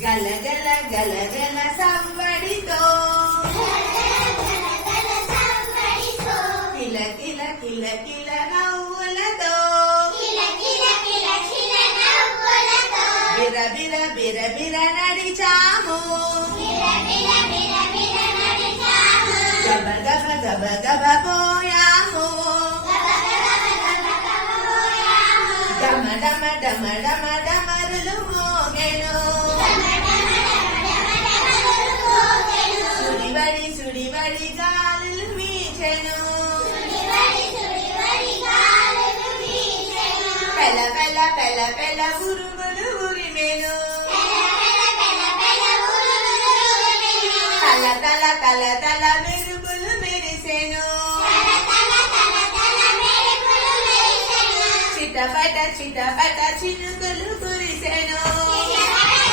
గలగల గలగల సవ్వడితో కిల కిల కిల కిల నవ్వులతో బిర బిర బిర బిర నడిచాము గబ గబ గబ గబ పోయాము డమ డమ డమ డమ డమరులు మోగెను సుడివడి సుడివడి గాలులు వీచెను పెల పెల పెల పెల ఉరుములు ఉరిమెను తల తల తల తల మెరుపులు మెరిసెను చిటపట చిటపట చినుకులు